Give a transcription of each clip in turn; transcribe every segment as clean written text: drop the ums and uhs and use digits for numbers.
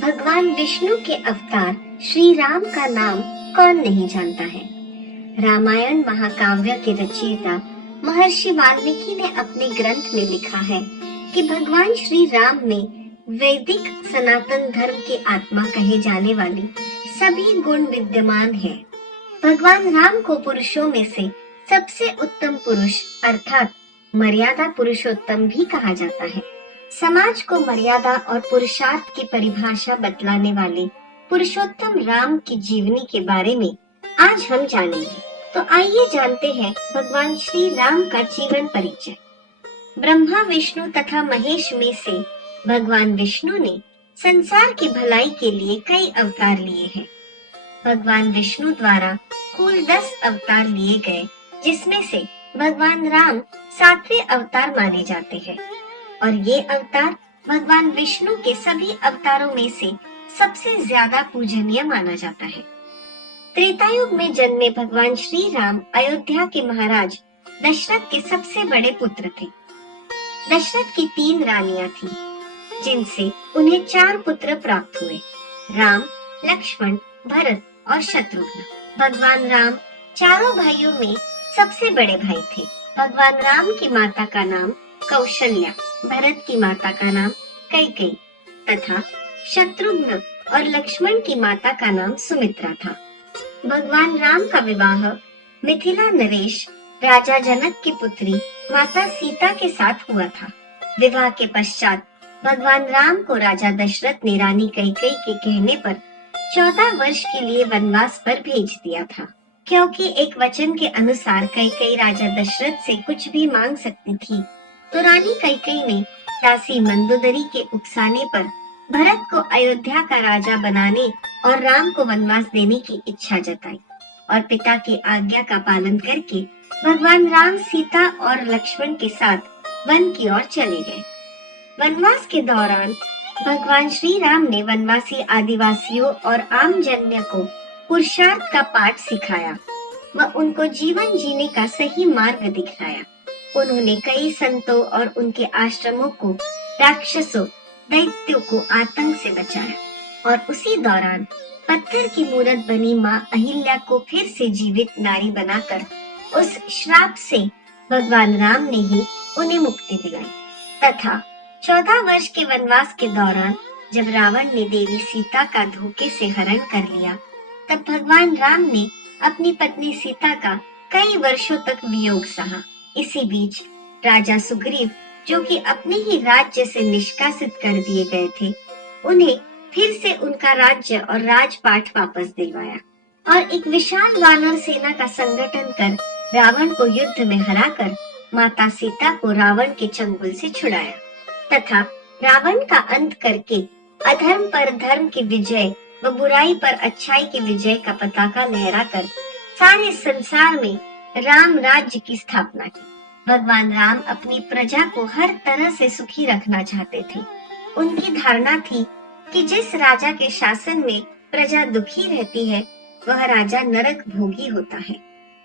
भगवान विष्णु के अवतार श्री राम का नाम कौन नहीं जानता है। रामायण महाकाव्य के रचयिता महर्षि वाल्मीकि ने अपने ग्रंथ में लिखा है कि भगवान श्री राम में वैदिक सनातन धर्म के आत्मा कहे जाने वाली सभी गुण विद्यमान है। भगवान राम को पुरुषों में से सबसे उत्तम पुरुष अर्थात मर्यादा पुरुषोत्तम भी कहा जाता है। समाज को मर्यादा और पुरुषार्थ की परिभाषा बतलाने वाले पुरुषोत्तम राम की जीवनी के बारे में आज हम जानेंगे। तो आइए जानते हैं भगवान श्री राम का जीवन परिचय। ब्रह्मा विष्णु तथा महेश में से भगवान विष्णु ने संसार की भलाई के लिए कई अवतार लिए हैं। भगवान विष्णु द्वारा कुल 10 अवतार लिए गए, जिसमें से भगवान राम 7वें अवतार माने जाते हैं और ये अवतार भगवान विष्णु के सभी अवतारों में से सबसे ज्यादा पूजनीय माना जाता है। त्रेता युग में जन्मे भगवान श्री राम अयोध्या के महाराज दशरथ के सबसे बड़े पुत्र थे। दशरथ की 3 रानियां थीं, जिनसे उन्हें 4 पुत्र प्राप्त हुए, राम, लक्ष्मण, भरत और शत्रुघ्न। भगवान राम चारों भाइयों में सबसे बड़े भाई थे। भगवान राम की माता का नाम कौशल्या, भरत की माता का नाम कैकेयी तथा शत्रुघ्न और लक्ष्मण की माता का नाम सुमित्रा था। भगवान राम का विवाह मिथिला नरेश राजा जनक की पुत्री माता सीता के साथ हुआ था। विवाह के पश्चात भगवान राम को राजा दशरथ ने रानी कैकेयी के कहने पर 14 वर्ष के लिए वनवास पर भेज दिया था, क्योंकि एक वचन के अनुसार कैकेयी राजा दशरथ से कुछ भी मांग सकती थी। तो रानी कैकेयी ने दासी मंदोदरी के उकसाने पर भरत को अयोध्या का राजा बनाने और राम को वनवास देने की इच्छा जताई और पिता की आज्ञा का पालन करके भगवान राम सीता और लक्ष्मण के साथ वन की ओर चले गए। वनवास के दौरान भगवान श्री राम ने वनवासी आदिवासियों और आम जन को पुरुषार्थ का पाठ सिखाया व उनको जीवन जीने का सही मार्ग दिखलाया। उन्होंने कई संतों और उनके आश्रमों को राक्षसों, दैत्यों को आतंक से बचाया और उसी दौरान पत्थर की मूरत बनी माँ अहिल्या को फिर से जीवित नारी बनाकर उस श्राप से भगवान राम ने ही उन्हें मुक्ति दिलाई तथा 14 वर्ष के वनवास के दौरान जब रावण ने देवी सीता का धोखे से हरण कर लिया, तब भगवान राम ने अपनी पत्नी सीता का कई वर्षों तक वियोग सहा। इसी बीच राजा सुग्रीव, जो कि अपने ही राज्य से निष्कासित कर दिए गए थे, उन्हें फिर से उनका राज्य और राजपाट वापस दिलवाया और एक विशाल वानर सेना का संगठन कर रावण को युद्ध में हराकर माता सीता को रावण के चंगुल से छुड़ाया तथा रावण का अंत करके अधर्म पर धर्म की विजय व बुराई पर अच्छाई की विजय का पताका लहराकर सारे संसार में राम राज्य की स्थापना की। भगवान राम अपनी प्रजा को हर तरह से सुखी रखना चाहते थे। उनकी धारणा थी कि जिस राजा के शासन में प्रजा दुखी रहती है, वह राजा नरक भोगी होता है।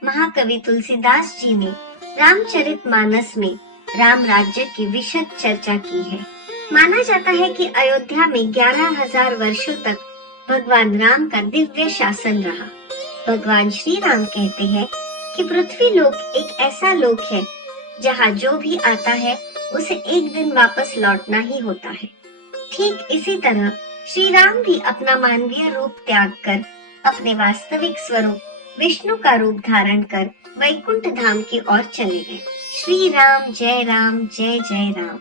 महाकवि तुलसीदास जी ने रामचरितमानस में राम राज्य की विशद चर्चा की है। माना जाता है कि अयोध्या में 11,000 वर्षों तक भगवान राम का दिव्य शासन रहा। भगवान श्री राम कहते हैं कि पृथ्वी लोक एक ऐसा लोक है जहाँ जो भी आता है उसे एक दिन वापस लौटना ही होता है। ठीक इसी तरह श्री राम भी अपना मानवीय रूप त्याग कर अपने वास्तविक स्वरूप विष्णु का रूप धारण कर वैकुंठ धाम की ओर चले गए। श्री राम जय जय राम।